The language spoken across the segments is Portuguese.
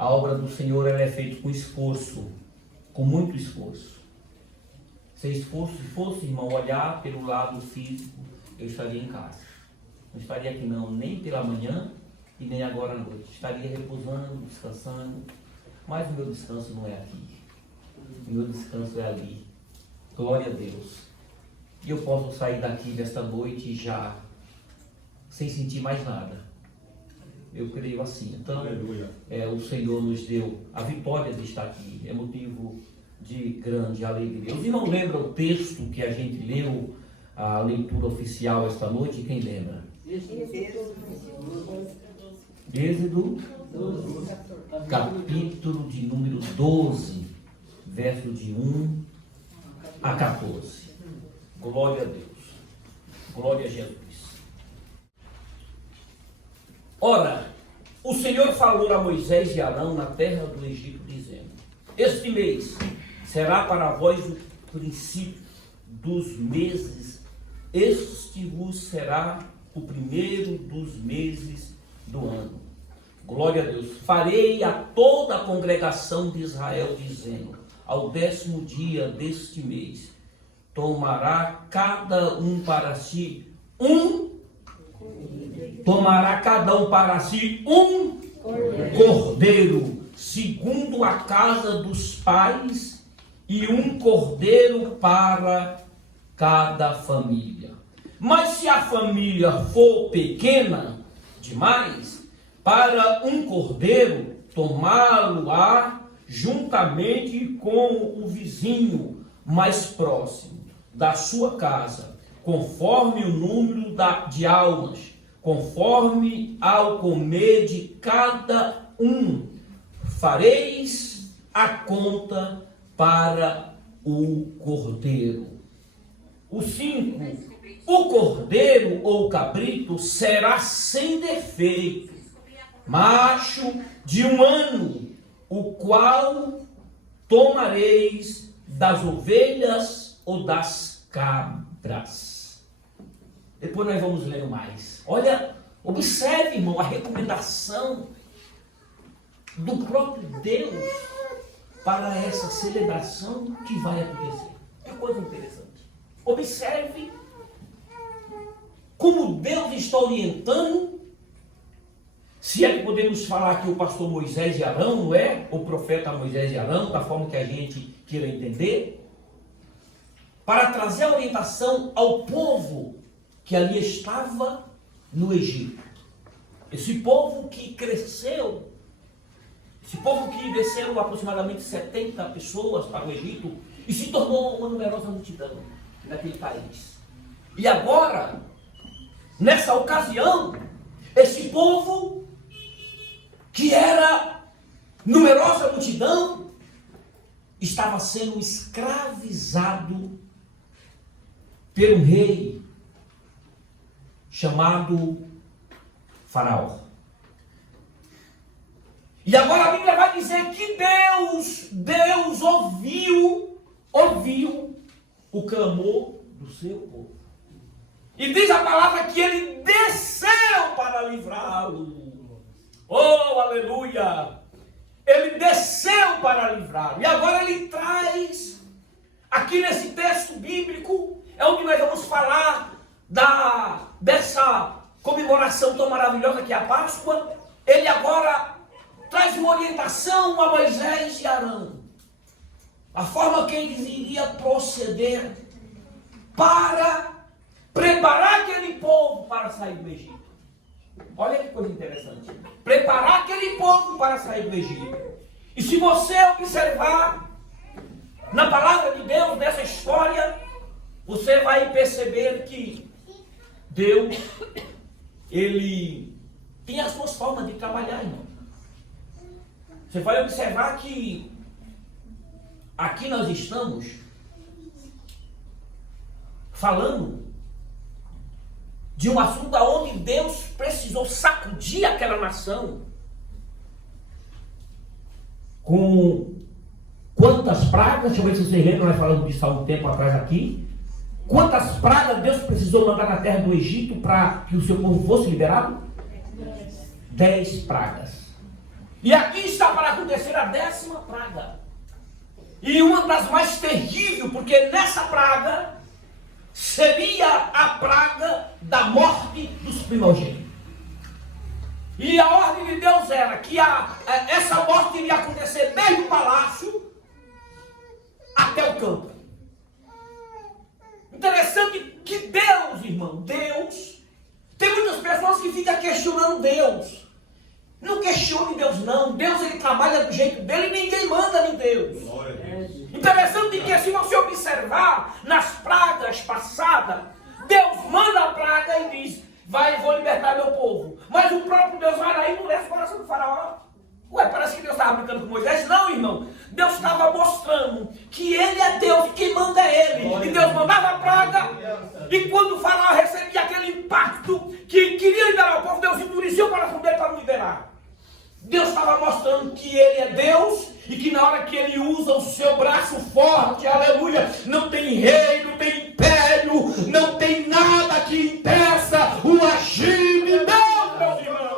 A obra do Senhor ela é feita com esforço, com muito esforço. Se esforço fosse, irmão, olhar pelo lado físico, eu estaria em casa. Não estaria aqui não, nem pela manhã e nem agora à noite. Estaria repousando, descansando. Mas o meu descanso não é aqui. O meu descanso é ali. Glória a Deus. E eu posso sair daqui desta noite já sem sentir mais nada. Eu creio assim. Então, o Senhor nos deu a vitória de estar aqui. É motivo de grande alegria. Os irmãos lembram o texto que a gente leu, a leitura oficial esta noite? Quem lembra? Êxodo, capítulo de número 12, verso de 1 a 14. Glória a Deus. Glória a Jesus. Ora, o Senhor falou a Moisés e Arão na terra do Egito, dizendo: este mês será para vós o princípio dos meses, este vos será o primeiro dos meses do ano. Glória a Deus. Farei a toda a congregação de Israel, dizendo: ao 10º dia deste mês, tomará cada um para si um cordeiro, segundo a casa dos pais, e um cordeiro para cada família. Mas se a família for pequena demais, para um cordeiro, tomá-lo-á juntamente com o vizinho mais próximo da sua casa, conforme o número de almas, conforme ao comer de cada um, fareis a conta para o cordeiro. O 5, o cordeiro ou cabrito será sem defeito, macho de 1 ano, o qual tomareis das ovelhas ou das cabras. Depois nós vamos ler mais. Olha, observe, irmão, a recomendação do próprio Deus para essa celebração que vai acontecer. Que coisa interessante. Observe como Deus está orientando, se é que podemos falar que o pastor Moisés e Arão, não é? O profeta Moisés e Arão, da forma que a gente queira entender, para trazer a orientação ao povo que ali estava no Egito. Esse povo que cresceu, esse povo que desceram aproximadamente 70 pessoas para o Egito e se tornou uma numerosa multidão naquele país. E agora, nessa ocasião, esse povo que era numerosa multidão estava sendo escravizado por um rei chamado Faraó. E agora a Bíblia vai dizer que Deus ouviu o clamor do seu povo. E diz a palavra que ele desceu para livrá-lo. Oh, aleluia! Ele desceu para livrá-lo. E agora ele traz, aqui nesse texto bíblico, é onde nós vamos falar dessa comemoração tão maravilhosa que é a Páscoa. Ele agora traz uma orientação a Moisés e Arão. A forma que eles iriam proceder para preparar aquele povo para sair do Egito. Olha que coisa interessante. Preparar aquele povo para sair do Egito. E se você observar na palavra de Deus, nessa história, você vai perceber que Deus, ele tem as suas formas de trabalhar, irmão. Você vai observar que aqui nós estamos falando de um assunto onde Deus precisou sacudir aquela nação com quantas pragas. Deixa eu ver se vocês lembram, nós falamos disso há um tempo atrás aqui. Quantas pragas Deus precisou mandar na terra do Egito para que o seu povo fosse liberado? 10 pragas. E aqui está para acontecer a 10ª praga. E uma das mais terríveis, porque nessa praga seria a praga da morte dos primogênitos. E a ordem de Deus era que essa morte iria acontecer desde o palácio até o campo. Interessante que Deus, irmão, Deus, tem muitas pessoas que ficam questionando Deus. Não questione Deus não. Deus, ele trabalha do jeito dele e ninguém manda em Deus. Interessante que se você observar nas pragas passadas, Deus manda a praga e diz, vou libertar meu povo. Mas o próprio Deus vai lá e endurece o coração do faraó. Ué, parece que Deus estava brincando com Moisés. Não, irmão. Deus estava mostrando que ele é Deus, quem manda é ele. E Deus mandava a praga. E quando o faraó recebia aquele impacto que queria liberar o povo, Deus endurecia o coração dele para não liberar. Deus estava mostrando que ele é Deus e que na hora que ele usa o seu braço forte, aleluia, não tem rei, não tem império, não tem nada que impeça o agir de Deus, meus irmãos.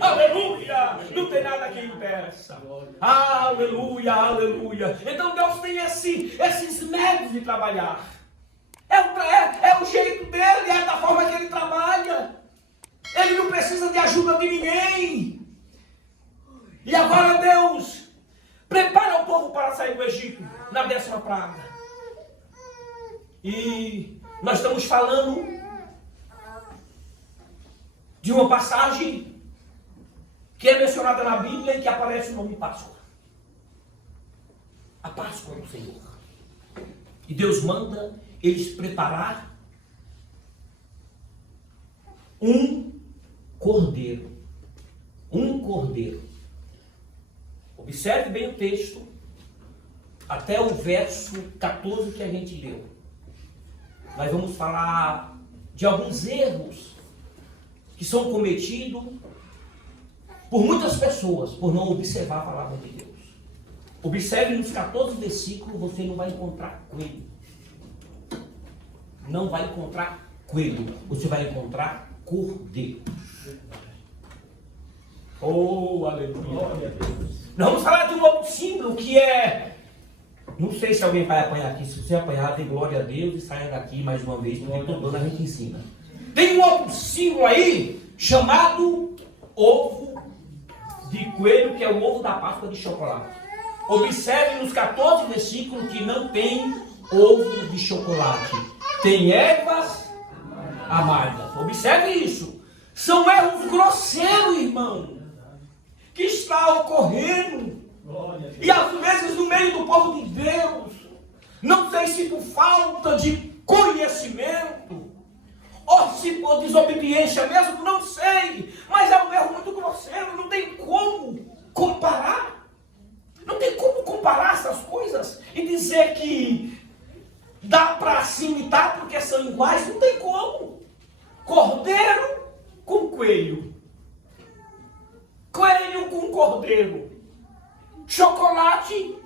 Aleluia, não tem nada que impeça. Aleluia, aleluia. Então Deus tem esses métodos de trabalhar. É o jeito dele, é da forma que ele trabalha. Ele não precisa de ajuda de ninguém. E agora Deus prepara o povo para sair do Egito na 10ª praga. E nós estamos falando de uma passagem que é mencionada na Bíblia e que aparece o nome de Páscoa. A Páscoa do Senhor. E Deus manda eles preparar um cordeiro. Um cordeiro. Observe bem o texto, até o verso 14 que a gente leu. Nós vamos falar de alguns erros que são cometidos por muitas pessoas, por não observar a palavra de Deus. Observe nos 14 versículos, você não vai encontrar coelho. Não vai encontrar coelho, você vai encontrar cordeiro. Oh, aleluia. Nós vamos falar de um outro símbolo que é... Não sei se alguém vai apanhar aqui. Se você apanhar, tem glória a Deus e saia daqui mais uma vez, porque todo ano a gente ensina. Tem um outro símbolo aí, chamado ovo de coelho, que é o ovo da Páscoa de chocolate. Observe nos 14 versículos que não tem ovo de chocolate. Tem ervas amargas. Observe isso. São erros grosseiros, irmão, que está ocorrendo. E às vezes no meio do povo de Deus, não sei se por falta de conhecimento ou se por desobediência mesmo, não sei, mas é um erro muito grosseiro. Não tem como comparar, não tem como comparar essas coisas e dizer que dá para se imitar porque são iguais. Não tem como. Cordeiro com coelho, coelho com cordeiro, chocolate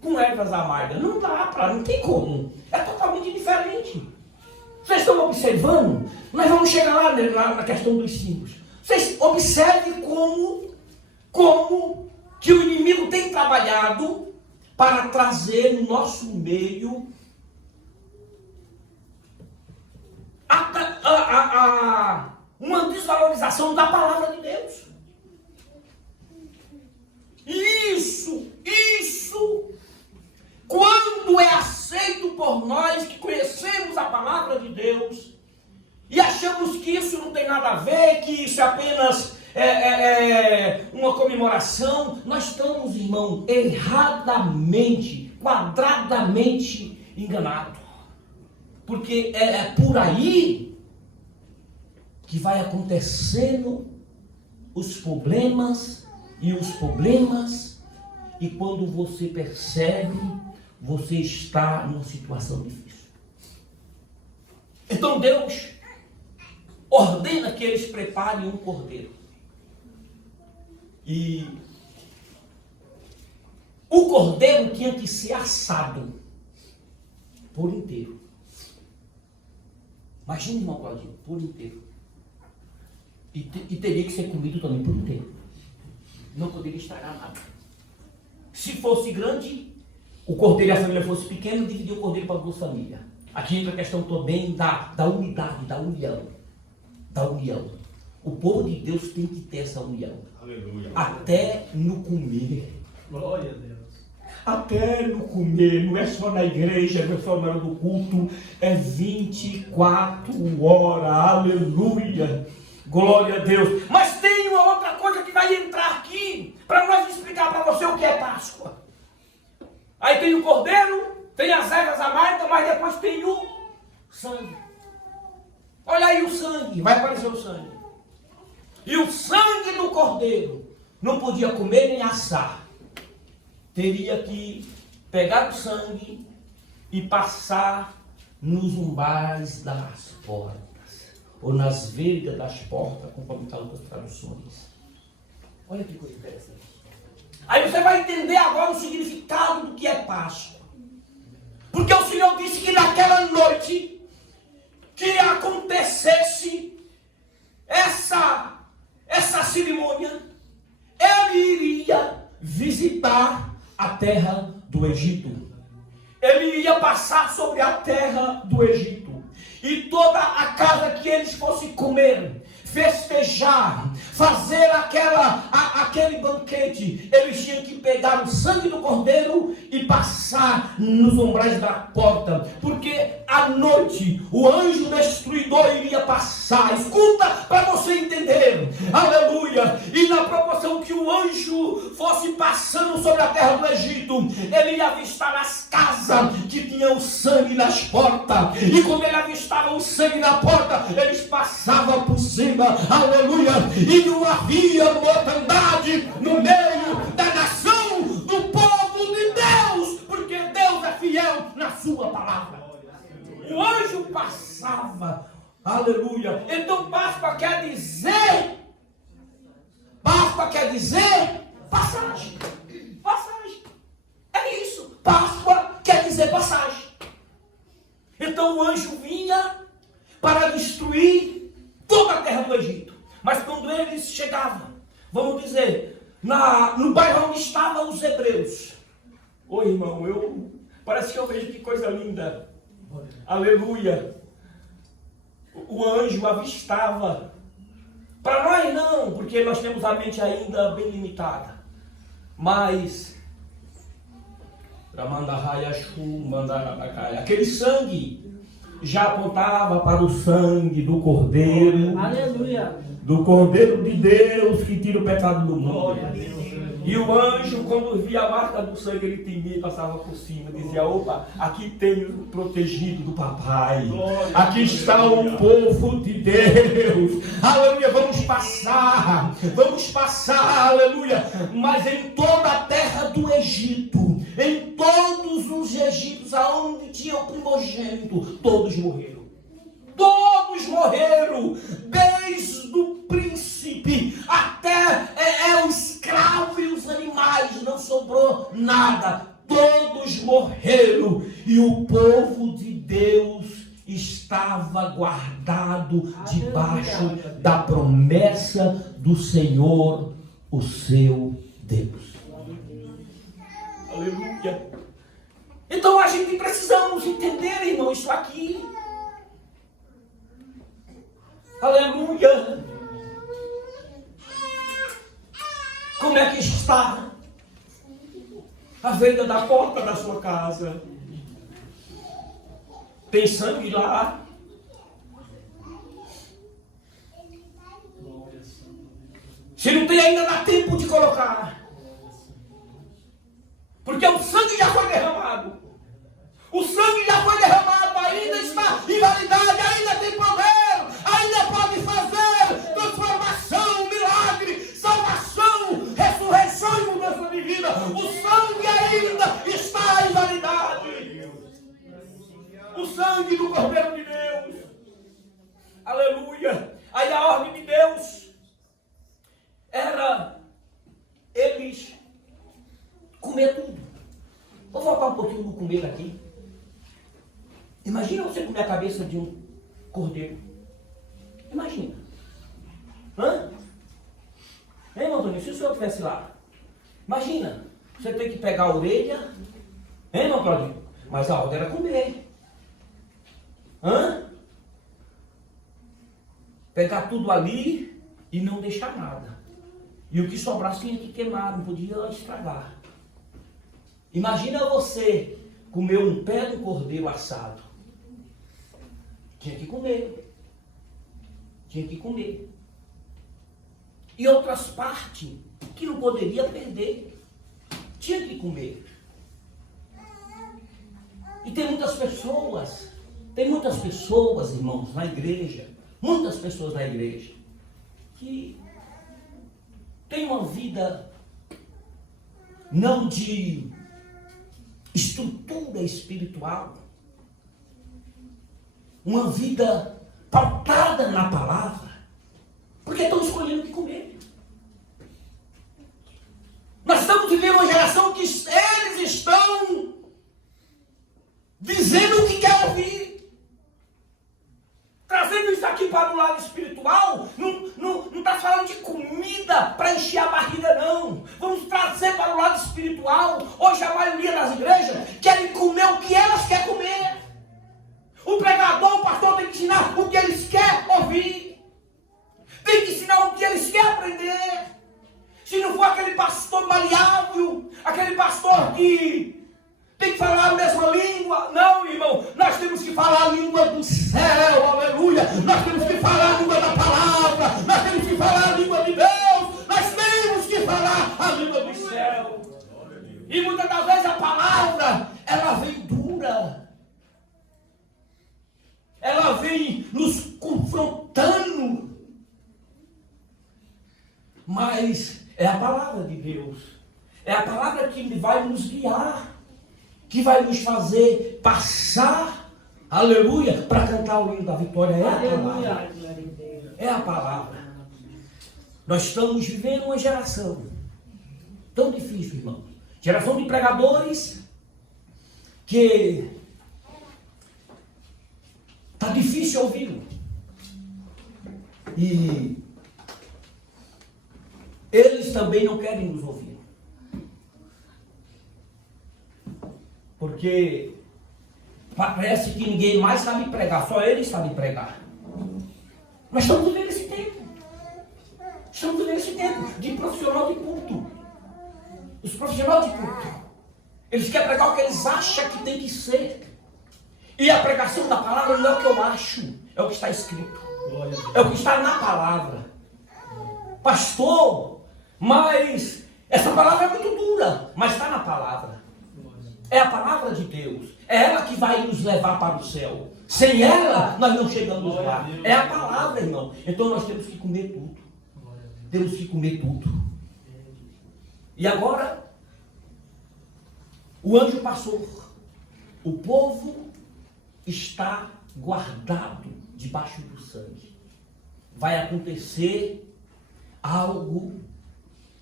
com ervas amargas. Não dá para, não tem como. É totalmente diferente. Vocês estão observando? Nós vamos chegar lá na questão dos símbolos. Vocês observem como que o inimigo tem trabalhado para trazer no nosso meio uma desvalorização da palavra de Deus. Isso, quando é aceito por nós que conhecemos a palavra de Deus e achamos que isso não tem nada a ver, que isso é apenas uma comemoração, nós estamos, irmão, erradamente, quadradamente enganados. Porque é por aí que vai acontecendo os problemas, e quando você percebe, você está numa situação difícil. Então Deus ordena que eles preparem um cordeiro. E o cordeiro tinha que ser assado por inteiro. Imagina, irmão Claudinho, por inteiro. E teria que ser comido também por inteiro. não poderia estragar nada. Se fosse grande, o cordeiro e a família fosse pequeno, dividia o cordeiro para 2 famílias. Aqui entra a questão também da unidade, da união. Da união. O povo de Deus tem que ter essa união. Aleluia. Até no comer. Glória a Deus. Até no comer, não é só na igreja, não é só na hora do culto, é 24 horas, aleluia, glória a Deus. Mas tem uma outra coisa que vai entrar aqui, para nós explicar para você o que é Páscoa. Aí tem o cordeiro, tem as ervas amargas, mas depois tem o sangue. Olha aí o sangue, vai aparecer o sangue. E o sangue do cordeiro não podia comer nem assar. Teria que pegar o sangue e passar nos umbrais das portas, ou nas vergas das portas, conforme está outras traduções. Olha que coisa interessante. Aí você vai entender agora o significado do que é Páscoa. Porque o Senhor disse que naquela noite que acontecesse essa cerimônia, Ele iria visitar a terra do Egito. Ele ia passar sobre a terra do Egito. E toda a casa que eles fossem comer, festejar, fazer aquele banquete, eles tinham que pegar o sangue do cordeiro e passar nos umbrais da porta, porque à noite o anjo destruidor iria passar. Escuta para você entender, aleluia. E na proporção que o anjo fosse passando sobre a terra do Egito, ele ia avistar as casas que tinham sangue nas portas, e quando ele avistava o sangue na porta, eles passavam por cima, aleluia, e não havia mortandade no meio da nação, do povo de Deus, porque Deus é fiel na sua palavra. O anjo passava, aleluia. Então Páscoa quer dizer passagem. Passagem. É isso. Páscoa quer dizer passagem. Então o anjo vinha para destruir toda a terra do Egito. Mas quando eles chegavam, vamos dizer, no bairro onde estavam os hebreus. Ô irmão, parece que eu vejo que coisa linda. Aleluia. O anjo avistava. Para nós não, porque nós temos a mente ainda bem limitada. Mas aquele sangue já apontava para o sangue do Cordeiro. Aleluia. Do Cordeiro de Deus que tira o pecado do mundo. E o anjo, quando via a marca do sangue, ele temia e passava por cima. Dizia: opa, aqui tem o protegido do papai. Aqui está o povo de Deus. Aleluia, vamos passar, aleluia. Mas em toda a terra do Egito, em todos os egípcios, aonde tinha o primogênito, todos morreram. Todos morreram, desde o príncipe até o escravo e os animais, não sobrou nada, todos morreram, e o povo de Deus estava guardado debaixo da promessa do Senhor, o seu Deus. Aleluia. Então a gente precisamos entender, irmão, isso aqui. Aleluia. Como é que está a venda da porta da sua casa? Tem sangue lá? Se não tem ainda, dá tempo de colocar. Porque o sangue já foi derramado. O sangue já foi derramado, ainda está em validade, ainda tem poder, ainda pode fazer transformação, milagre, salvação, ressurreição e mudança de vida. O sangue ainda está em validade. O sangue do Cordeiro de Deus. Aleluia. Aí a ordem de Deus era eles comer tudo. Vou voltar um pouquinho no comer aqui. Imagina você comer a cabeça de um cordeiro. Imagina. Hein, Antônio? Se o senhor estivesse lá, imagina, você tem que pegar a orelha, hein, irmão Claudinho? Mas a ordem era comer. Hã? Pegar tudo ali e não deixar nada. E o que sobrasse tinha que queimar, não podia estragar. Imagina você comer um pé do cordeiro assado. Tinha que comer. Tinha que comer. E outras partes que não poderia perder. Tinha que comer. E tem muitas pessoas, irmãos, na igreja, muitas pessoas na igreja, que têm uma vida não de estrutura espiritual, uma vida pautada na palavra, porque estão escolhendo o que comer. Nós estamos vivendo uma geração que eles estão dizendo o que quer ouvir. Trazendo isso aqui para o lado espiritual, não está falando de comida para encher a barriga, não. Vamos trazer para o lado espiritual. Hoje a maioria das igrejas querem comer o que elas querem comer. O pregador, o pastor tem que ensinar o que eles querem ouvir. Tem que ensinar o que eles querem aprender. Se não for aquele pastor maleável, aquele pastor que tem que falar a mesma língua. Não, irmão, nós temos que falar a língua do céu, aleluia. Nós temos que falar a língua da palavra. Nós temos que falar a língua de Deus. Nós temos que falar a língua do céu. E muitas das vezes a palavra, ela vem dura. Ela vem nos confrontando. Mas é a palavra de Deus. É a palavra que vai nos guiar. Que vai nos fazer passar, aleluia, para cantar o hino da vitória. É a palavra. É a palavra. Nós estamos vivendo uma geração tão difícil, irmão. Geração de pregadores que está difícil ouvi-lo. E eles também não querem nos ouvir. Porque parece que ninguém mais sabe pregar, só eles sabem pregar. Nós estamos vivendo esse tempo. Estamos vivendo esse tempo de profissional de culto. Os profissionais de culto, eles querem pregar o que eles acham que tem que ser. E a pregação da palavra não é o que eu acho, é o que está escrito. É o que está na palavra. Pastor, mas essa palavra é muito dura, mas está na palavra. É a palavra de Deus. É ela que vai nos levar para o céu. Sem ela, nós não chegamos lá. É a palavra, irmão. Então nós temos que comer tudo. Temos que comer tudo. E agora, o anjo passou. O povo está guardado debaixo do sangue. Vai acontecer algo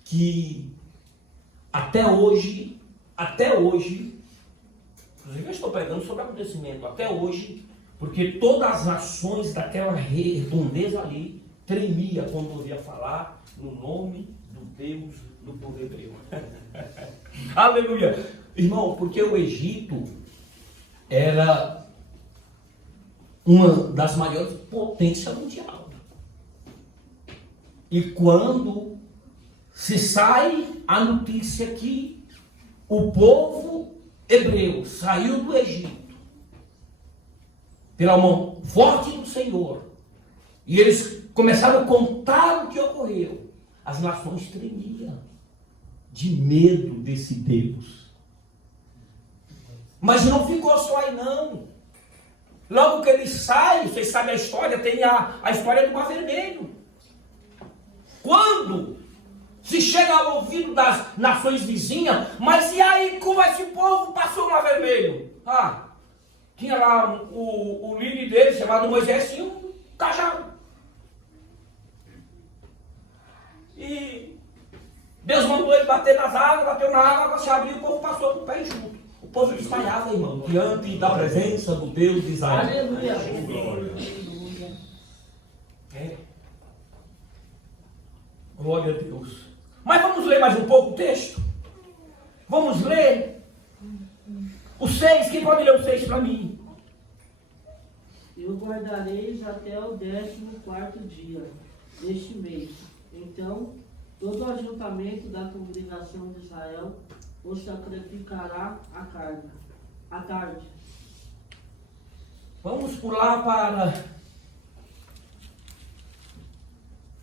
que até hoje, inclusive eu estou pregando sobre acontecimento, até hoje, porque todas as nações daquela redondeza ali tremia quando ouvia falar no nome do Deus do povo hebreu. Aleluia! Irmão, porque o Egito era uma das maiores potências mundial. E quando se sai a notícia que o povo hebreu saiu do Egito pela mão forte do Senhor, e eles começaram a contar o que ocorreu, as nações tremiam de medo desse Deus. Mas não ficou só aí não. Logo que ele sai, vocês sabem a história, tem a história do Mar Vermelho. Quando se chega ao ouvido das nações vizinhas, mas e aí como esse povo passou o Mar Vermelho? Tinha lá o líder dele, chamado Moisés, tinha um cajado. E Deus mandou ele bater nas águas, bateu na água se abriu, o povo passou com o pé junto. O povo desmaiava, irmão, diante da presença do Deus de Israel. Aleluia. Glória a Deus. Mas vamos ler mais um pouco o texto? Vamos ler o 6. Quem pode ler o 6 para mim? E o guardareis até o 14º dia deste mês. Então, todo o ajuntamento da congregação de Israel o sacrificará à tarde. Vamos pular para...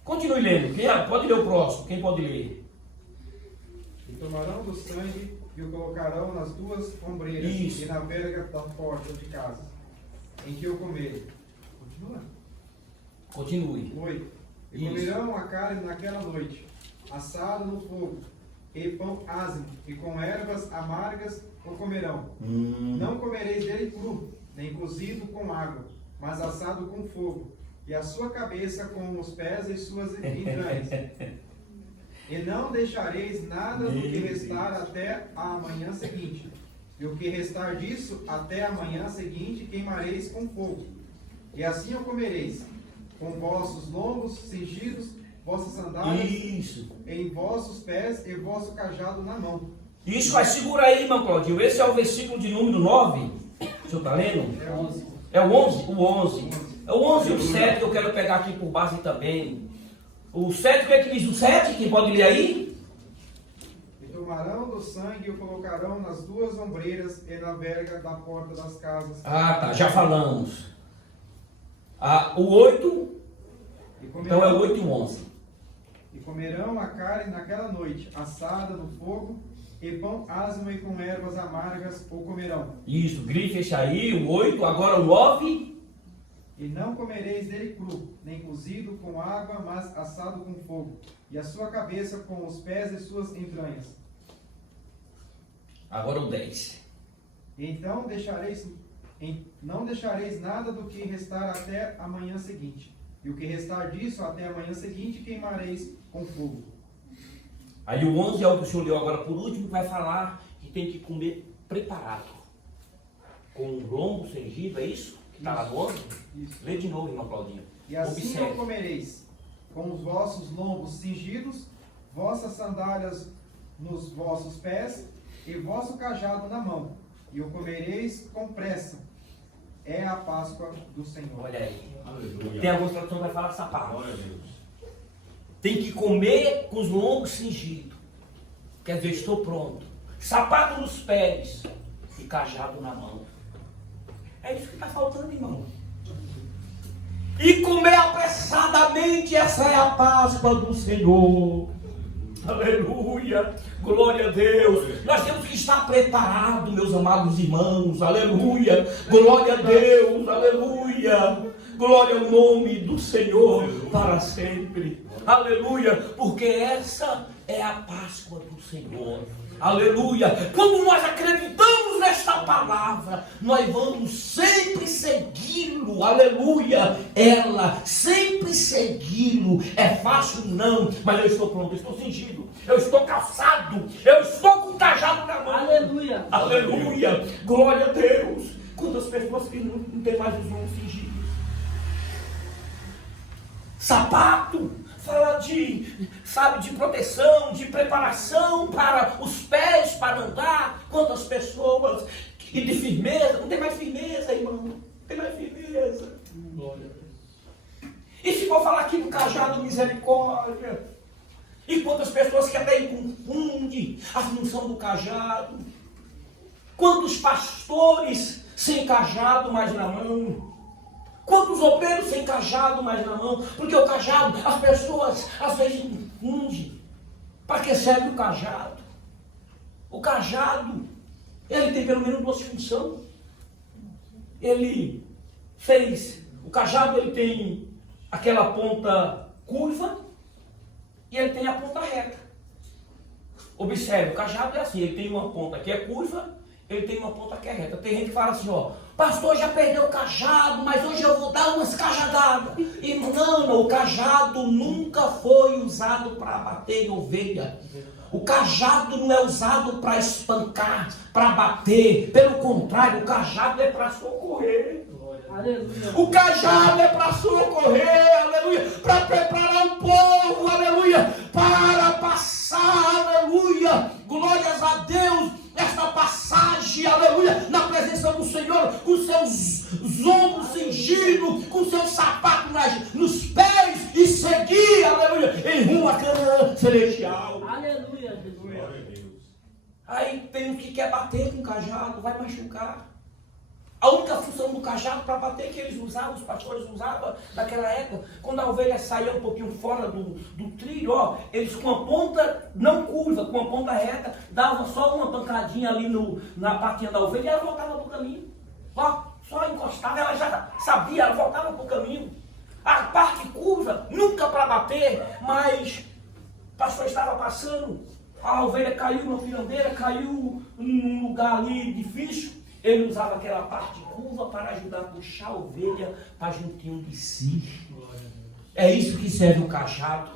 Continue lendo. Pode ler o próximo. Quem pode ler? E tomarão do sangue e o colocarão nas duas ombreiras Isso. e na verga da porta de casa, em que o comerem. Continua. Continue. 8. E Isso. comerão a carne naquela noite, assado no fogo, e pão ázimo, e com ervas amargas o comerão. Não comereis dele cru, nem cozido com água, mas assado com fogo, e a sua cabeça com os pés e suas entranhas. E não deixareis nada do que restar até a manhã seguinte. E o que restar disso, até a manhã seguinte, queimareis com fogo. E assim o comereis, com vossos lombos cingidos, vossas sandálias Isso. em vossos pés e vosso cajado na mão. Isso, mas segura aí, irmão Claudio. Esse é o versículo de número 9. O senhor está lendo? É 11. É o 11? O 11. É o 11 e o 7 que eu quero pegar aqui por base também. O 7, o que é que diz o 7? Quem pode ler aí? E tomarão do sangue e o colocarão nas duas ombreiras e na verga da porta das casas. Ah, tá. Já falamos. O 8. E Então é o 8 e o 11. E comerão a carne naquela noite, assada no fogo, e pão ázimo e com ervas amargas o comerão. Isso, grife esse aí, o 8. Agora o 9. E não comereis dele cru, nem cozido com água, mas assado com fogo, e a sua cabeça com os pés e suas entranhas. Agora o 10. Então não deixareis nada do que restar até a manhã seguinte. E o que restar disso até a manhã seguinte queimareis com fogo. Aí o 11 é o que o senhor leu agora por último, que vai falar que tem que comer preparado. Com um lombo cingido, é isso? Que está lá no 11? Isso. Lê de novo, irmão Claudinho. E assim Observe. o comereis, com os vossos lombos cingidos, vossas sandálias nos vossos pés, e vosso cajado na mão, e o comereis com pressa. É a Páscoa do Senhor. Olha aí. Aleluia. Tem algumas traduções que vai falar essa palavra. Glória a Deus. Tem que comer com os lombos cingidos. Quer dizer, estou pronto. Sapato nos pés e cajado na mão. É isso que está faltando, irmão. E comer apressadamente, essa é a Páscoa do Senhor. Aleluia, glória a Deus. Nós temos que estar preparados, meus amados irmãos. Aleluia, glória a Deus. Aleluia, glória ao nome do Senhor para sempre. Aleluia, porque essa é a Páscoa do Senhor. Aleluia, quando nós acreditamos nesta palavra, nós vamos sempre segui-lo. Aleluia, ela sempre segui-lo. É fácil não, mas eu estou pronto, eu estou cingido, eu estou calçado, eu estou com o cajado na mão. Aleluia. Aleluia, glória a Deus. Quantas pessoas que não têm mais os lombos cingidos? Sapato fala de, sabe, de proteção, de preparação para os pés, para andar. Quantas pessoas, e de firmeza, não tem mais firmeza, irmão, não tem mais firmeza. E se for falar aqui do cajado misericórdia, e quantas pessoas que até confundem a função do cajado, quantos pastores sem cajado mais na mão, quantos obreiros sem cajado mais na mão, porque o cajado, as pessoas às vezes confundem. Para que serve o cajado? O cajado, ele tem pelo menos duas funções. O cajado ele tem aquela ponta curva e ele tem a ponta reta. Observe, o cajado é assim, ele tem uma ponta que é curva, ele tem uma ponta que é reta. Tem gente que fala assim, ó, pastor já perdeu o cajado, mas hoje eu vou dar umas cajadadas. E não, o cajado nunca foi usado para bater em ovelha. O cajado não é usado para espancar, para bater. Pelo contrário, o cajado é para socorrer. Aleluia. O cajado é para socorrer, aleluia, para preparar o povo, aleluia, para passar aleluia, glórias a Deus, esta passagem, aleluia, na presença do Senhor, com seus ombros cingidos, com seus sapatos nos pés, e seguir, aleluia, em rumo à Canaã celestial. Aleluia, Jesus. Aí tem um que quer bater com o cajado, vai machucar. A única função do cajado para bater que eles usavam, os pastores usavam naquela época, quando a ovelha saía um pouquinho fora do trilho, ó, eles com a ponta não curva, com a ponta reta, davam só uma pancadinha ali na partinha da ovelha e ela voltava para o caminho. Ó, só encostava, ela já sabia, ela voltava para o caminho. A parte curva, nunca para bater, mas o pastor estava passando, a ovelha caiu na firandeira, caiu num lugar ali difícil. Ele usava aquela parte curva para ajudar a puxar a ovelha para juntinho de si. É isso que serve o cajado,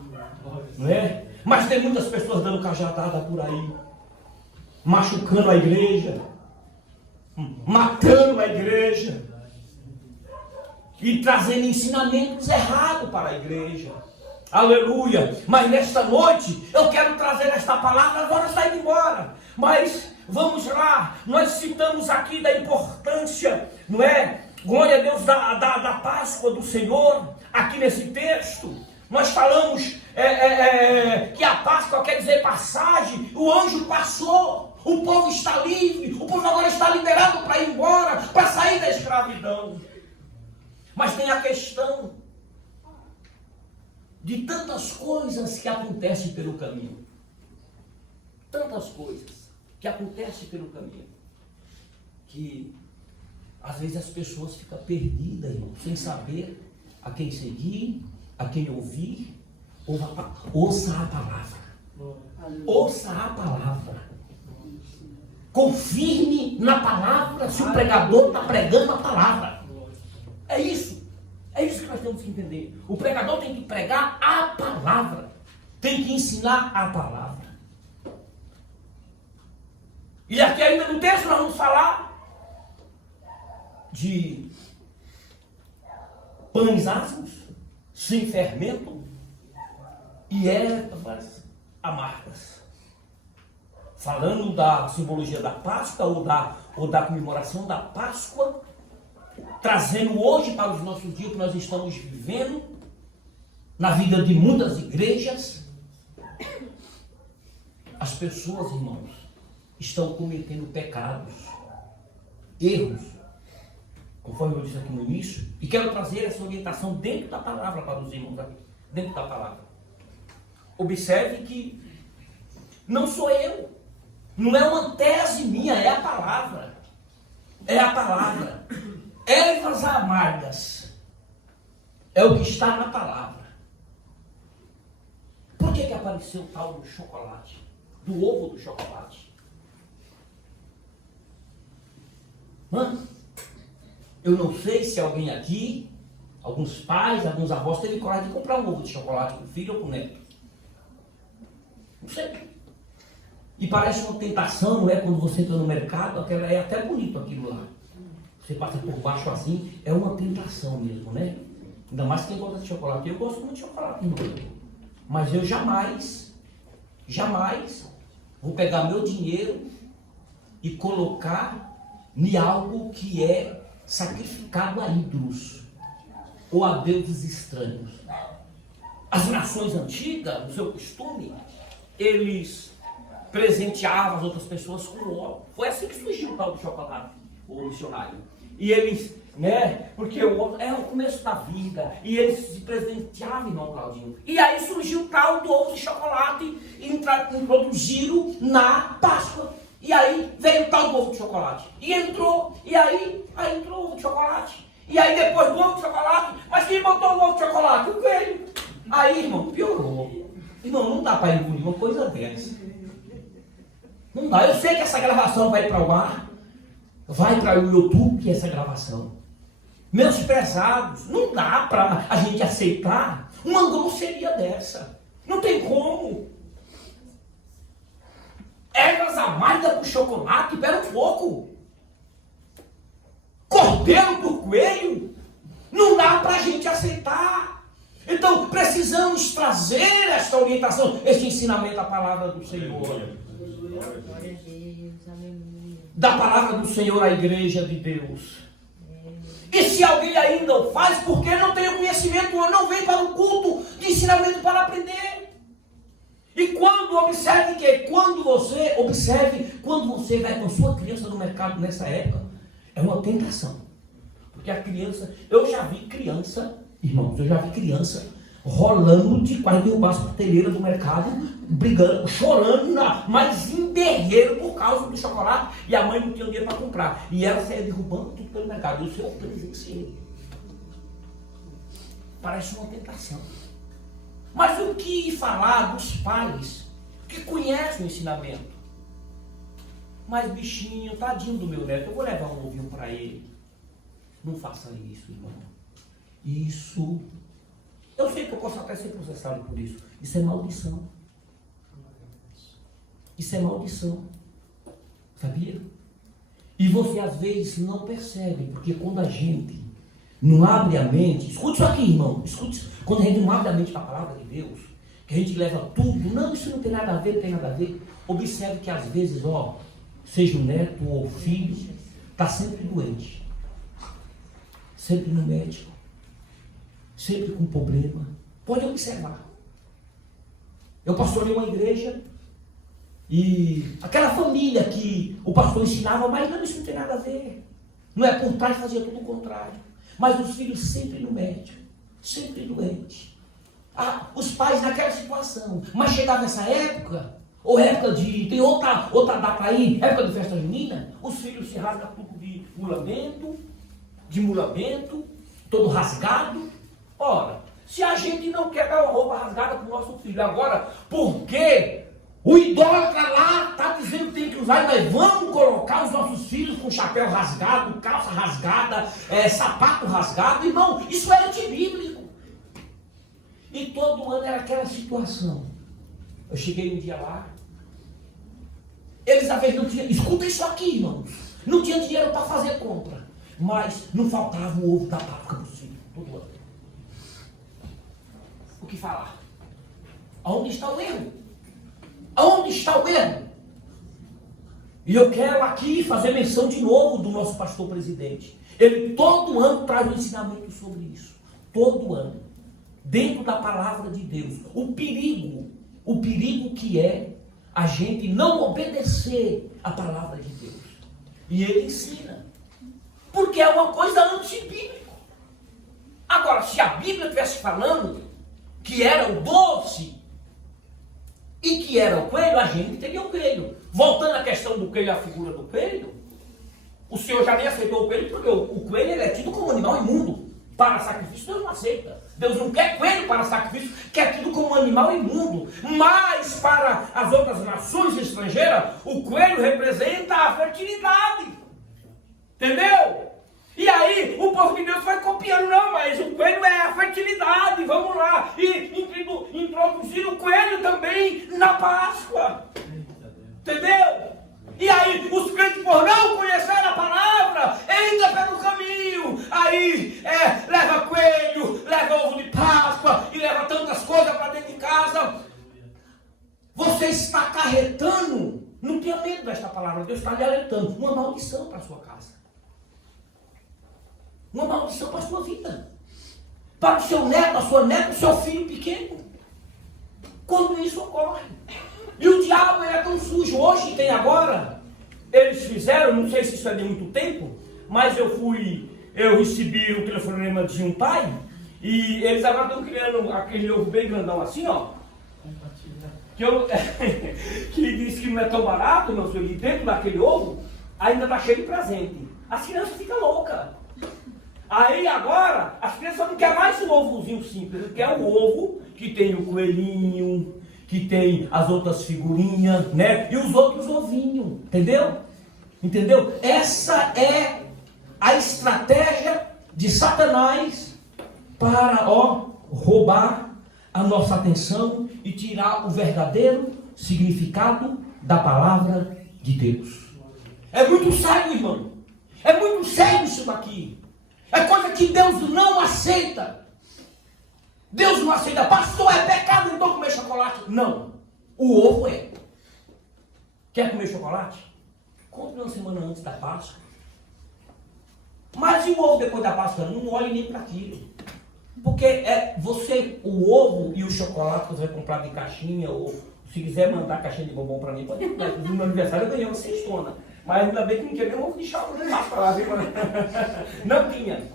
não é? Mas tem muitas pessoas dando cajadada por aí, machucando a igreja, matando a igreja e trazendo ensinamentos errados para a igreja. Aleluia! Mas nesta noite eu quero trazer esta palavra. Agora está indo embora, mas vamos lá, nós citamos aqui da importância, não é? Glória a Deus, da Páscoa do Senhor, aqui nesse texto. Nós falamos que a Páscoa quer dizer passagem, o anjo passou, o povo está livre, o povo agora está liberado para ir embora, para sair da escravidão. Mas tem a questão de tantas coisas que acontecem pelo caminho. Tantas coisas que acontece pelo caminho, que às vezes as pessoas ficam perdidas, irmão, sem saber a quem seguir, a quem ouvir. Ouça a palavra, ouça a palavra, confirme na palavra se o pregador está pregando a palavra. É isso que nós temos que entender. O pregador tem que pregar a palavra, tem que ensinar a palavra. E aqui ainda no texto nós vamos falar de pães ázimos, sem fermento, e ervas amargas. Falando da simbologia da Páscoa ou da comemoração da Páscoa, trazendo hoje para os nossos dias que nós estamos vivendo, na vida de muitas igrejas, as pessoas, irmãos, estão cometendo pecados, erros, conforme eu disse aqui no início, e quero trazer essa orientação dentro da palavra para os irmãos aqui, dentro da palavra. Observe que não sou eu, não é uma tese minha, é a palavra. É a palavra. Ervas amargas é o que está na palavra. Por que apareceu o tal do chocolate? Do ovo do chocolate? Eu não sei se alguém aqui, alguns pais, alguns avós, teve coragem de comprar um ovo de chocolate para o filho ou para o neto. Não sei. E parece uma tentação, não é? Quando você entra no mercado, é até bonito aquilo lá. Você passa por baixo assim, é uma tentação mesmo, né? Ainda mais quem gosta de chocolate. Eu gosto muito de chocolate, irmão. Mas eu jamais vou pegar meu dinheiro e colocar em algo que é sacrificado a ídolos ou a deuses estranhos. As nações antigas, no seu costume, eles presenteavam as outras pessoas com ouro. Foi assim que surgiu o tal do chocolate, o missionário. E eles, né, porque o ouro é o começo da vida, e eles se presenteavam, irmão Claudinho. E aí surgiu o tal do ovo de chocolate, e introduziram na Páscoa. E aí veio o tal do ovo de chocolate. E entrou, e aí entrou o ovo de chocolate. E aí depois do ovo de chocolate, mas quem botou o ovo de chocolate? O coelho. Aí, irmão, piorou. Irmão, não dá para engolir uma coisa dessa. Não dá. Eu sei que essa gravação vai para o ar. Vai para o YouTube, que é essa gravação. Meus prezados, não dá para a gente aceitar uma grosseria dessa. Não tem como. Ervas amargas com chocolate, pera um pouco. Cordeiro por coelho, não dá para a gente aceitar. Então, precisamos trazer esta orientação, este ensinamento da palavra do Senhor. Glória a Deus, aleluia. Da palavra do Senhor à igreja de Deus. E se alguém ainda o faz, porque não tem o conhecimento ou não vem para o culto de ensinamento para aprender. E quando você vai com sua criança no mercado nessa época, é uma tentação. Porque a criança, eu já vi criança rolando de quase derrubar as prateleiras do mercado, brigando, chorando, mas em berreiro por causa do chocolate, e a mãe não tinha dinheiro para comprar. E ela saía derrubando tudo pelo mercado. E o Senhor presenciei. Parece uma tentação. Mas o que falar dos pais que conhecem o ensinamento? Mas bichinho, tadinho do meu neto, eu vou levar um ovinho para ele. Não faça isso, irmão. Isso, eu sei que eu posso até ser processado por isso. Isso é maldição. Isso é maldição. Sabia? E você às vezes não percebe, porque quando a gente não abre a mente, escute isso aqui, irmão, escute isso. Quando a gente não abre a mente para a palavra de Deus, que a gente leva tudo, não, isso não tem nada a ver, não tem nada a ver. Observe que às vezes, seja o neto ou o filho, está sempre doente. Sempre no médico. Sempre com problema. Pode observar. Eu pastorei uma igreja e aquela família que o pastor ensinava, mas não, isso não tem nada a ver. Não é por trás, fazia tudo o contrário. Mas os filhos sempre no médico, sempre doente. Os pais naquela situação. Mas chegava essa época, ou época tem outra data aí, época de festa junina, os filhos se rasgam tudo de mulamento, todo rasgado. Ora, se a gente não quer dar uma roupa rasgada para o nosso filho agora, porque o idólatra lá está dizendo que tem que usar, e nós vamos colocar os nossos filhos com chapéu rasgado, calça rasgada, sapato rasgado, irmão, isso é antibíblico. E todo ano era aquela situação. Eu cheguei um dia lá, eles às vezes não tinham, escuta isso aqui, irmãos, não tinha dinheiro para fazer compra, mas não faltava o ovo da Páscoa dos filhos, todo ano. O que falar? Aonde está o erro? Aonde está o erro? E eu quero aqui fazer menção de novo do nosso pastor presidente. Ele todo ano traz um ensinamento sobre isso. Todo ano. Dentro da palavra de Deus. O perigo que é a gente não obedecer a palavra de Deus. E ele ensina. Porque é uma coisa antibíblica. Agora, se a Bíblia estivesse falando que era o doce e que era o coelho, a gente teria o coelho. Voltando à questão do coelho, a figura do coelho, o Senhor já nem aceitou o coelho, porque o coelho ele é tido como animal imundo. Para sacrifício, Deus não aceita. Deus não quer coelho para sacrifício, que é tido como animal imundo. Mas para as outras nações estrangeiras, o coelho representa a fertilidade. Entendeu? E aí, o povo de Deus vai copiando, não, mas o coelho é a fertilidade, vamos lá. E introduzir o coelho também na Páscoa. Entendeu? E aí, os crentes, por não conhecer a palavra, entra pelo caminho. Aí, leva coelho, leva ovo de Páscoa, e leva tantas coisas para dentro de casa. Você está acarretando, não tenha medo desta palavra, Deus está lhe alertando, uma maldição para a sua casa. Uma maldição para a sua vida. Para o seu neto, a sua neta, o seu filho pequeno. Quando isso ocorre. E o diabo é tão sujo. Hoje tem agora, eles fizeram, não sei se isso é de muito tempo, mas eu recebi o telefonema de um pai, e eles agora estão criando aquele ovo bem grandão assim, que diz que não é tão barato, meu filho, e dentro daquele ovo ainda está cheio de presente. As crianças ficam loucas. Aí agora, as crianças não querem mais um ovozinho simples, eles querem um ovo que tem o coelhinho, que tem as outras figurinhas, né? E os outros ovinhos, entendeu? Entendeu? Essa é a estratégia de Satanás para, roubar a nossa atenção e tirar o verdadeiro significado da palavra de Deus. É muito sério, irmão. É muito sério isso daqui. É coisa que Deus não aceita. Deus não aceita. Pastor, é pecado então comer chocolate? Não. O ovo é. Quer comer chocolate? Compre uma semana antes da Páscoa. Mas e o ovo depois da Páscoa? Não olhe nem para aquilo. Porque o ovo e o chocolate que você vai comprar de caixinha, ou se quiser mandar caixinha de bombom para mim, pode mandar. No meu aniversário eu ganhei uma cestona. Mas ainda bem que não tinha nem ovo de chocolate lá, viu? Não tinha.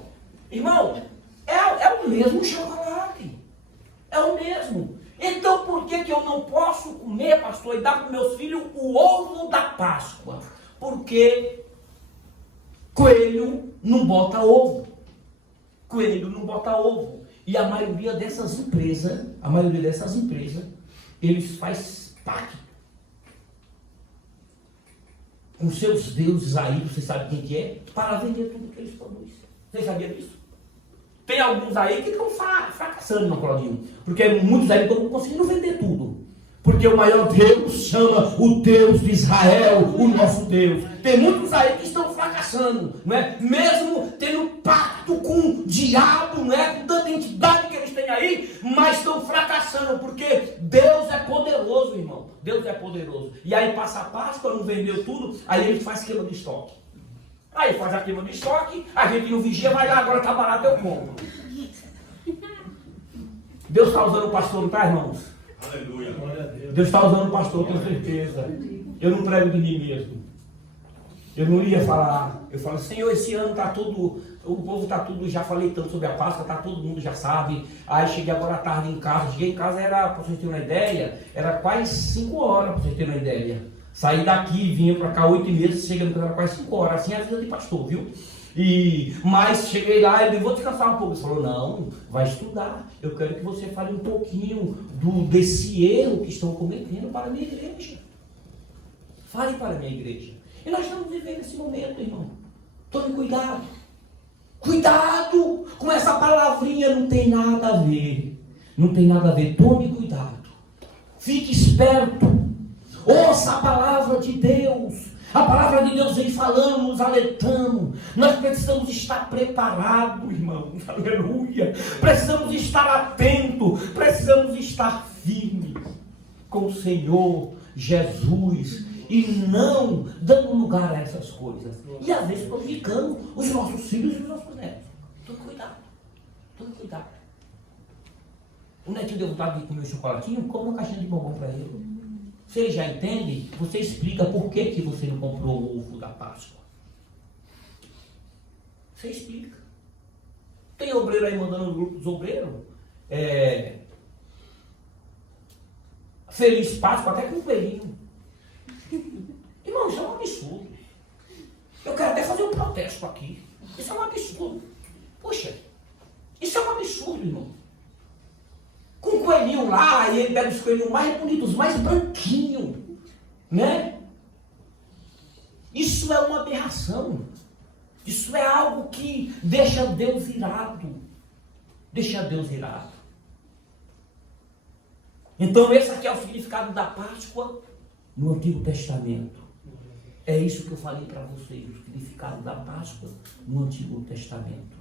Irmão, é o mesmo chocolate. É o mesmo. Então por que eu não posso comer, pastor, e dar para meus filhos o ovo da Páscoa? Porque coelho não bota ovo. Coelho não bota ovo. E a maioria dessas empresas, eles fazem pacto com seus deuses aí, você sabe quem que é, para vender tudo que eles produzem. Você sabia disso? Tem alguns aí que estão fracassando no Claudinho, porque muitos aí não estão conseguindo vender tudo. Porque o maior Deus chama o Deus de Israel, o nosso Deus. Tem muitos aí que estão fracassando, não é? Mesmo tendo pacto com o diabo, não é? Com tanta entidade que eles têm aí, mas estão fracassando, porque Deus é poderoso, irmão. Deus é poderoso. E aí passa a Páscoa, não vendeu tudo, aí ele faz queima de estoque. Aí faz a queima de estoque, a gente não vigia, vai lá, agora está barato, eu compro. Deus está usando o pastor, não está, irmãos? Aleluia. Deus está usando o pastor, com certeza. Eu não prego de mim mesmo. Eu não ia falar. Eu falo, Senhor, esse ano está tudo, o povo está tudo, já falei tanto sobre a Páscoa, está todo mundo já sabe. Aí cheguei agora à tarde em casa. Cheguei em casa, para vocês terem uma ideia, era quase 5 horas, para vocês terem uma ideia. Saí daqui, vinha para cá 8h30, chega no canal quase 5 horas. Assim é a vida de pastor, viu? Mas cheguei lá e ele, vou descansar um pouco. Ele falou, não, vai estudar. Eu quero que você fale um pouquinho desse erro que estão cometendo para a minha igreja. Fale para a minha igreja. E nós estamos vivendo esse momento, irmão. Tome cuidado. Cuidado com essa palavrinha, não tem nada a ver. Não tem nada a ver. Tome cuidado. Fique esperto. Ouça a palavra de Deus. A palavra de Deus vem falando, nos alertando. Nós precisamos estar preparados, irmãos. Aleluia. Precisamos estar atentos. Precisamos estar firmes com o Senhor Jesus. E não dando lugar a essas coisas. E às vezes prejudicando os nossos filhos e os nossos netos. Tome cuidado. Tome cuidado. O netinho deu vontade de comer um chocolatinho, come uma caixinha de bombom para ele. Se ele já entende, você explica por que você não comprou o ovo da Páscoa. Você explica. Tem obreiro aí mandando no grupo dos obreiros. Feliz Páscoa, até com um coelhinho. Irmão, isso é um absurdo. Eu quero até fazer um protesto aqui. Isso é um absurdo. Poxa, isso é um absurdo, irmão. Com o coelhinho lá, e ele pega os coelhinhos mais bonitos, mais branquinhos, né? Isso é uma aberração. Isso é algo que deixa Deus irado. Deixa Deus irado. Então esse aqui é o significado da Páscoa no Antigo Testamento. É isso que eu falei para vocês, o significado da Páscoa no Antigo Testamento.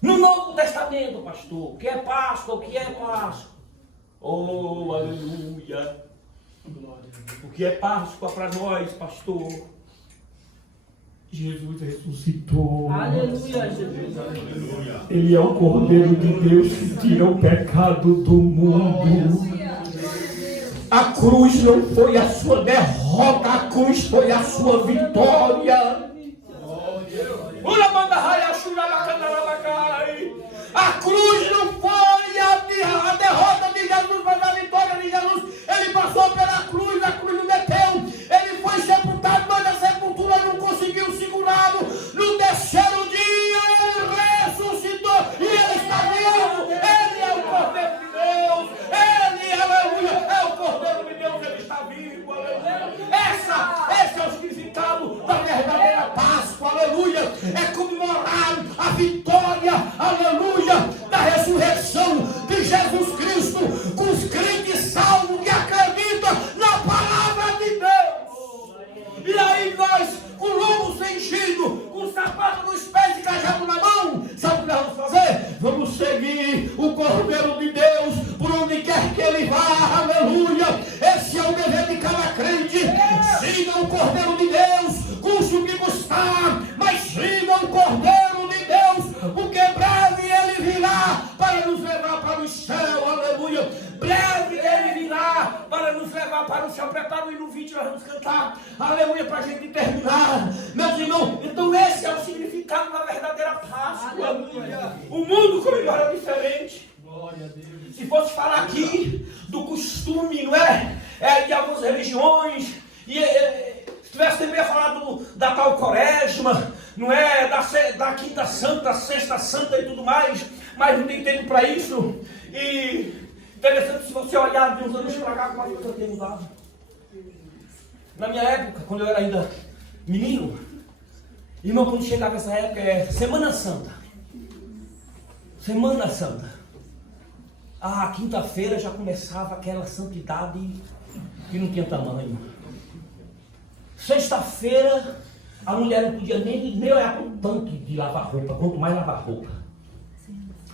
No Novo Testamento, pastor, o que é Páscoa? O que é Páscoa? Oh, aleluia! O que é Páscoa para nós, pastor? Jesus ressuscitou. Aleluia, Jesus. Aleluia. Ele é o Cordeiro de Deus que tira o pecado do mundo. A cruz não foi a sua derrota, a cruz foi a sua vitória. A cruz não foi a derrota de Jesus, mas a vitória de Jesus. Ele passou pela cruz, a cruz não meteu. Ele foi sepultado, mas a sepultura não conseguiu segurá-lo. No terceiro dia ele ressuscitou e ele está vivo. Ele é o Cordeiro de Deus. Ele, aleluia, é o Cordeiro de Deus. Ele está vivo, aleluia. Esse é o significado da verdadeira Páscoa, aleluia. É comemorar a vitória, aleluia, da ressurreição de Jesus Cristo, com os crentes salvos que acreditam na palavra de Deus. E aí nós, com o lombo cingido, com o sapato nos pés e cajado na mão, sabe o que nós vamos fazer? Vamos seguir o Cordeiro voltar, mas viva o Cordeiro de Deus, porque breve ele virá para nos levar para o céu, aleluia. Breve ele virá para nos levar para o céu. Prepara o hino 20, nós vamos cantar, aleluia, para a gente terminar, meus irmãos. Então esse é o significado da verdadeira Páscoa. O mundo comemora diferente. Se fosse falar aqui do costume, não é? De algumas religiões, e se tivesse também falado da tal quaresma, não é? Da quinta santa, sexta santa e tudo mais, mas não tem tempo para isso. E interessante se você olhar de uns anos para cá, como as coisas têm mudado. Na minha época, quando eu era ainda menino, irmão, quando chegava essa época, Semana Santa. Semana Santa. A quinta-feira já começava aquela santidade que não tinha tamanho. Sexta-feira, a mulher não podia nem olhar para o tanque de lavar roupa, quanto mais lavar roupa.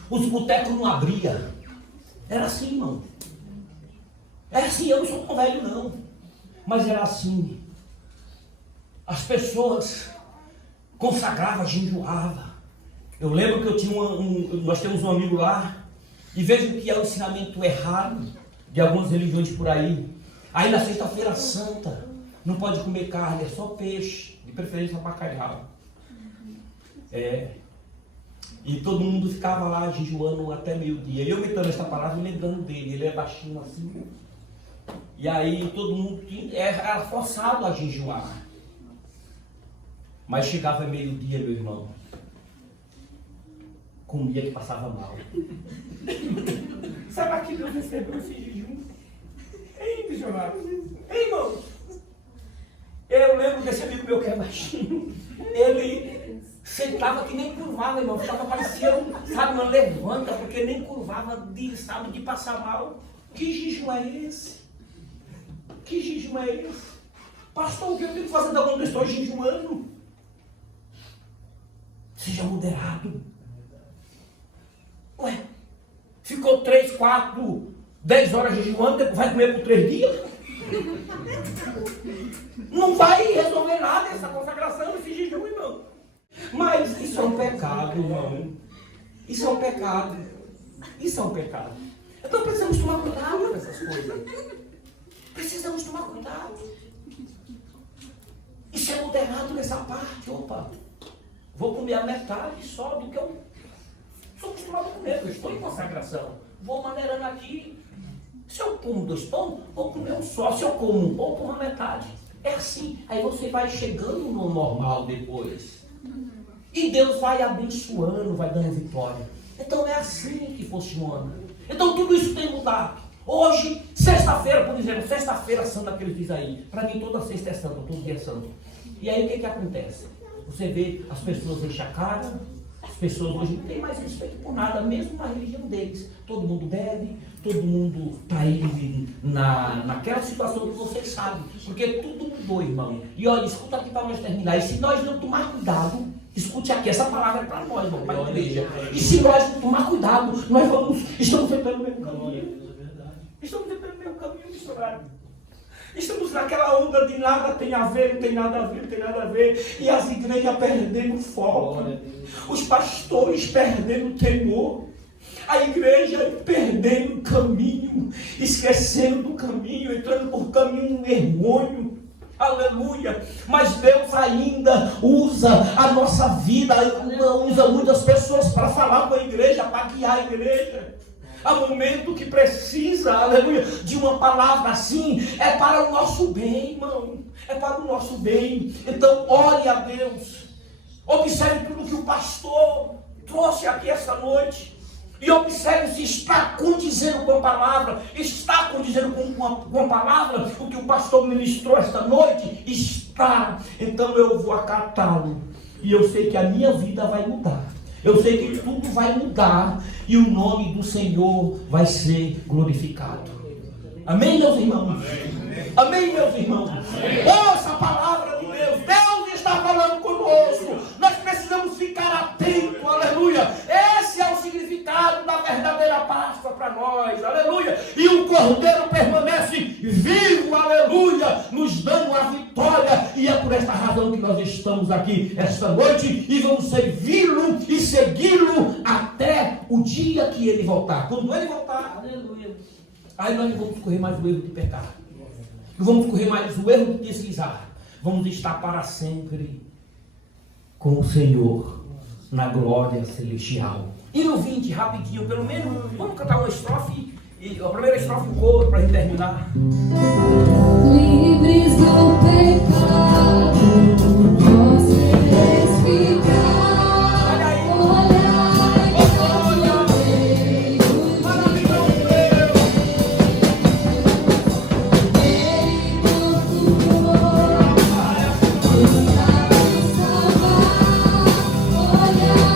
Os botecos não abriam. Era assim, irmão. Era assim, eu não sou tão velho não. Mas era assim. As pessoas consagravam, jejuavam. Eu lembro que eu tinha nós temos um amigo lá, e vejo que é um ensinamento errado de algumas religiões por aí. Aí na sexta-feira santa, não pode comer carne, é só peixe, de preferência bacalhau. E todo mundo ficava lá jejuando até meio-dia. E eu metendo essa palavra e lembrando dele, ele é baixinho assim. E aí todo mundo era forçado a jejuar. Mas chegava meio-dia, meu irmão, comia que passava mal. Sabe aqui que eu recebeu esse jejum? Ei, missionário? Ei, irmão? Eu lembro desse amigo meu que é baixinho. Ele sentava que nem curvava, irmão. Ficava parecendo, sabe, não levanta, porque nem curvava de passar mal. Que jejum é esse? Que jejum é esse? Pastor, o que eu tenho que fazer da quando eu estou jejuando? Seja moderado. Ué, ficou 3, 4, 10 horas jejuando, vai comer por 3 dias? Não vai resolver nada essa consagração, esse jejum, irmão. Mas isso é um pecado, irmão. Isso é um pecado. Isso é um pecado. Então precisamos tomar cuidado com essas coisas. Precisamos tomar cuidado. E ser moderado nessa parte. Opa, vou comer a metade só do que eu sou acostumado a comer. Eu estou em consagração. Vou maneirando aqui. Se eu como 2 pão, vou comer um só. Se eu como um pão, como a metade. É assim. Aí você vai chegando no normal depois. E Deus vai abençoando, vai dando vitória. Então é assim que funciona. Então tudo isso tem mudado. Hoje, sexta-feira, por exemplo, sexta-feira santa que ele diz aí. Para mim toda sexta é santa, todo dia é santo. E aí o que acontece? Você vê as pessoas enchem a cara, as pessoas hoje não têm mais respeito por nada, mesmo na religião deles. Todo mundo bebe, todo mundo está aí naquela situação que vocês sabem. Porque tudo mudou, irmão. E olha, escuta aqui para nós terminar. E se nós não tomar cuidado, escute aqui, essa palavra é para nós, irmão, para a igreja. E se nós não tomar cuidado, nós estamos sempre pelo mesmo caminho. Estamos sempre pelo mesmo caminho, missionário. Estamos naquela onda de nada tem a ver, não tem nada a ver, não tem nada a ver. E as igrejas perdendo foco. Os pastores perdendo temor. A igreja perdendo o caminho, esquecendo do caminho, entrando por caminho errôneo. Aleluia. Mas Deus ainda usa a nossa vida, usa muitas pessoas para falar com a igreja, para guiar a igreja. Há momento que precisa, aleluia, de uma palavra assim, é para o nosso bem, irmão, é para o nosso bem. Então ore a Deus, observe tudo que o pastor trouxe aqui esta noite, e observe se está condizendo com a palavra, está condizendo com a palavra, o que o pastor ministrou esta noite, está. Então eu vou acatá-lo, e eu sei que a minha vida vai mudar. Eu sei que tudo vai mudar e o nome do Senhor vai ser glorificado. Amém, meus irmãos? Amém, meus irmãos? Ouça a palavra de Deus. Deus está falando conosco. Nós precisamos ficar atentos, aleluia. Esse é o significado da verdadeira Páscoa para nós, aleluia. E o Cordeiro permanece vivo, aleluia, nos dando a vitória. E é por esta razão que nós estamos estamos aqui esta noite e vamos servi-lo e segui-lo até o dia que ele voltar. Quando ele voltar, Aleluia. aí nós não vamos correr mais o erro de pecar. Não vamos correr mais o erro de deslizar. Vamos estar para sempre com o Senhor na glória celestial. E no 20, rapidinho, pelo menos, vamos cantar uma estrofe, a primeira estrofe em coro para a gente terminar. Livres do pecado, vocês ficaram. Olha aí. Olhai para o Cordeiro, Maravilhoso Deus. Ele procurou para nos salvar. Olhai para o Cordeiro de Deus. Olhai para o Cordeiro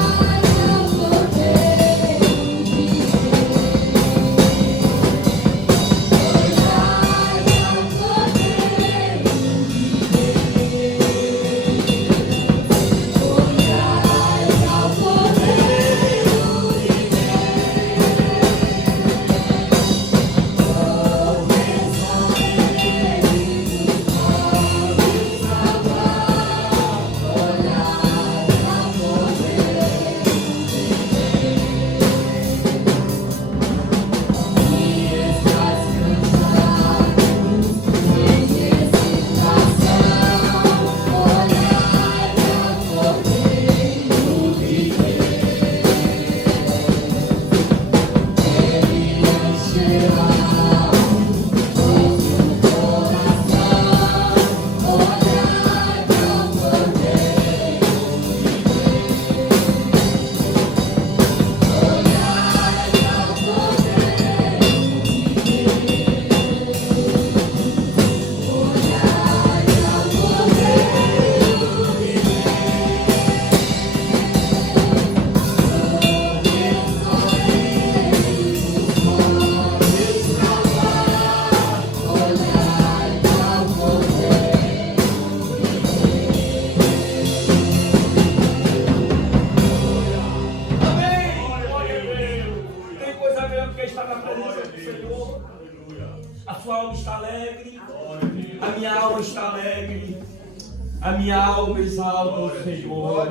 A minha alma exalta o Senhor.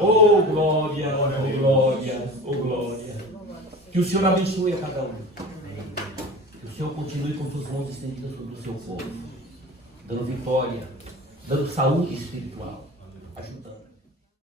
Oh glória, oh glória, oh glória. Que o Senhor abençoe a cada um. Que o Senhor continue com suas mãos estendidas sobre o seu povo, dando vitória, dando saúde espiritual, ajudando.